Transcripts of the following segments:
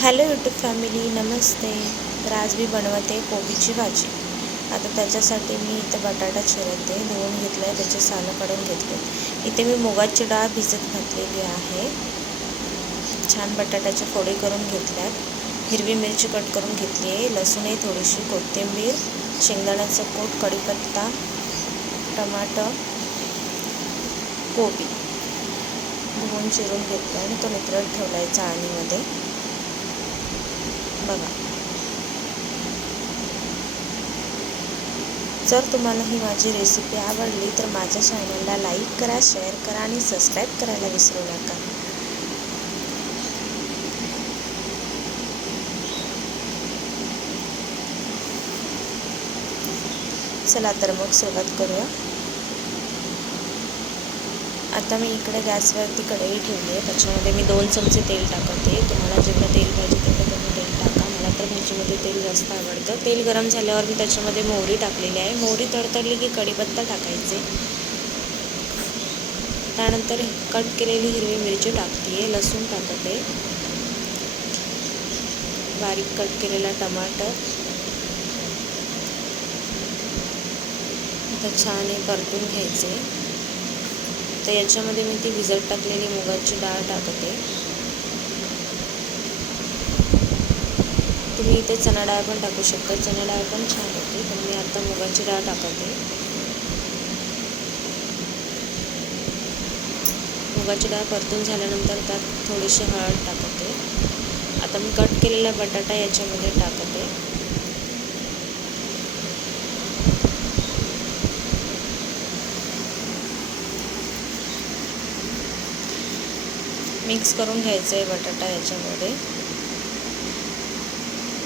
Hello YouTube family, नमस्ते. तर आज मी बनवते कोबीची भाजी. आता त्याच्यासाठी मी इथे बटाटा चिरते, धुवून घेतलं आहे, त्याचे सालं काढून घेतले. इथे मी मुगाची डाळ भिजत घातलेली आहे. छान बटाट्याच्या फोडी करून घेतल्यात. हिरवी मिरची कट करून घेतली आहे, लसूणही थोडीशी, कोथिंबीर, शेंगदाण्याचं कूट, कढीपत्ता, टमाटर, कोबी धुवून चिरून घेतलं आणि तो नितळत ठेवला आहे चाळणीमध्ये. बघा, जर तुम्हाला ही माझी रेसिपी आवडली तर माझ्या चॅनलला लाईक करा, शेअर करा आणि सबस्क्राईब करायला विसरू नका. चला तर मग सुरुवात करूया. आता मी इकडे गॅसवरती कढई ठेवली आहे, त्याच्यामध्ये मी 2 चमचे तेल टाकते. तुम्हाला जेवढं तेल पाहिजे तेवढं तुम्ही तेल टाका. मला तर भाजीमध्ये तेल जास्त आवडतं. तेल गरम झाल्यावर मी त्याच्यामध्ये मोहरी टाकलेली आहे. मोहरी तडतडली की कढीपत्ता टाकायचे. त्यानंतर कट केलेली हिरवी मिरची टाकते, लसूण टाकते, बारीक कट केलेला टमाटर. आता छान परतून घ्यायचे. तर याच्यामध्ये मी ती भिजत टाकलेली मुगाची डाळ टाकते. तुम्ही इथे चणा डाळ पण टाकू शकता, चणा डाळ पण छान होते, पण मी आता मुगाची डाळ टाकते. मुगाची डाळ परतून झाल्यानंतर त्यात थोडीशी हळद टाकते. आता मी कट केलेला बटाटा याच्यामध्ये टाकते. मिक्स करून घ्यायचं आहे बटाटा याच्यामध्ये.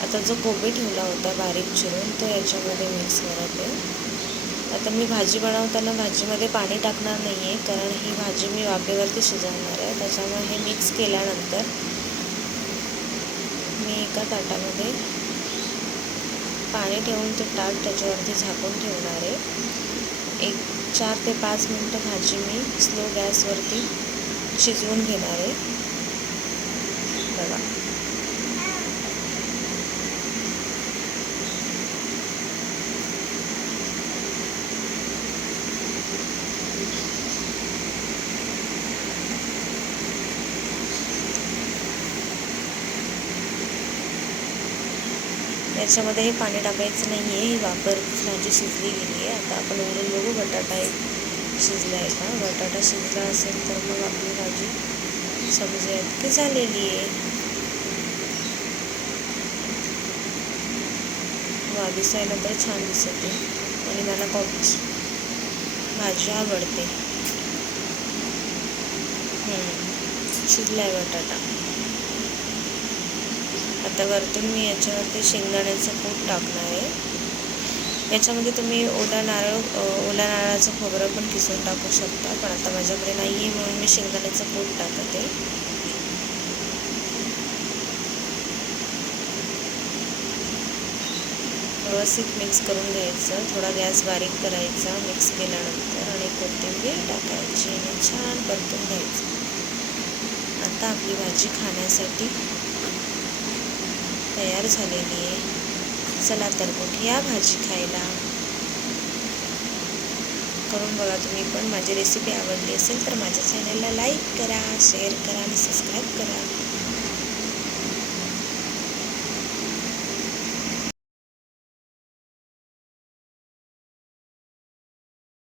आता जो कोबी ठेवला होता बारीक चिरून तो याच्यामध्ये मिक्स करते. आता मी भाजी बनवताना भाजीमध्ये पाणी टाकणार नाही आहे, कारण ही भाजी मी वाफेवरती शिजवणार आहे. त्याच्यामुळे हे मिक्स केल्यानंतर मी एका ताटामध्ये पाणी ठेवून ते ताट त्याच्यावरती झाकून ठेवणार आहे. 4 ते 5 मिनटं भाजी मी स्लो गॅसवरती शिजवून घेणार आहे. बघा, याच्यामध्ये हे पाणी टाकायचं नाही आहे. ही वाफेवरतीच भाजी शिजली गेली आहे. आता आपण उघडून बघू बटाटा शिजला आहे का. बटाटा शिजला असेल तर मग आपली भाजी समजेल की झालेली आहे. दिसायला तर छान दिसते आणि मला कोबीची भाजी आवडते. शिजला आहे बटाटा. आता वरतून मी याच्यावरती शेंगदाण्याचं कूट टाकणार आहे. याच्यामध्ये तुम्ही ओला नारळाचं खोबरं पण किसून टाकू शकता, पण आता माझ्याकडे नाही आहे म्हणून मी शेंगदाण्याचं कूट टाकते. व्यवस्थित मिक्स करून घ्यायचं. थोडा गॅस बारीक करायचा मिक्स केल्यानंतर आणि कोथिंबीर टाकायची आणि छान परतून घ्यायचं. आता आपली भाजी खाण्यासाठी तयार झालेली आहे. चला तर मग या भाजी खायला. करून बघा तुम्ही पण. माझी रेसिपी आवडली असेल तर माझ्या चॅनलला लाईक करा, शेअर करा आणि सबस्क्राईब करा.